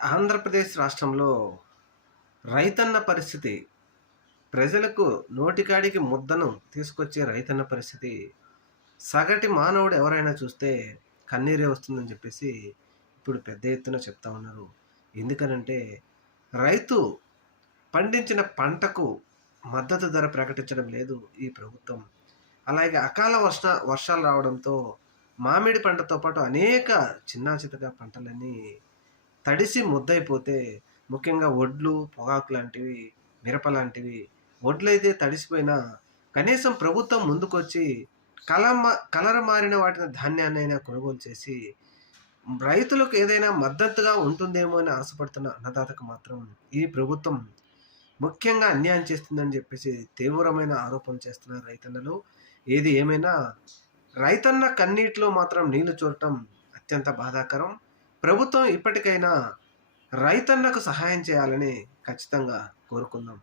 ఆంధ్రప్రదేశ్ రాష్ట్రంలో రైతన్న పరిస్థితి, ప్రజలకు నోటికాడికి ముద్దను తీసుకొచ్చే రైతన్న పరిస్థితి, సగటు మానవుడు ఎవరైనా చూస్తే కన్నీరే వస్తుందని చెప్పేసి ఇప్పుడు పెద్ద ఎత్తున చెప్తా ఉన్నారు. ఎందుకనంటే రైతు పండించిన పంటకు మద్దతు ధర ప్రకటించడం లేదు ఈ ప్రభుత్వం. అలాగే అకాల వర్షాలు రావడంతో మామిడి పంటతో పాటు అనేక చిన్నా చితకా పంటలన్నీ తడిసి ముద్దయిపోతే, ముఖ్యంగా వడ్లు, పొగాకు లాంటివి, మిరప లాంటివి, వడ్లయితే తడిసిపోయినా కనీసం ప్రభుత్వం ముందుకొచ్చి కలర్ మారిన వాటిని ధాన్యాన్నైనా కొనుగోలు చేసి రైతులకు ఏదైనా మద్దతుగా ఉంటుందేమో అని ఆశపడుతున్న అన్నదాతకు మాత్రం ఈ ప్రభుత్వం ముఖ్యంగా అన్యాయం చేస్తుందని చెప్పేసి తీవ్రమైన ఆరోపణలు చేస్తున్నారు రైతన్నలు. ఏది ఏమైనా రైతన్న కన్నీటిలో మాత్రం నీళ్లు చూడటం అత్యంత బాధాకరం. ప్రభుత్వం ఇప్పటికైనా రైతన్నకు సహాయం చేయాలని ఖచ్చితంగా కోరుకుందాం.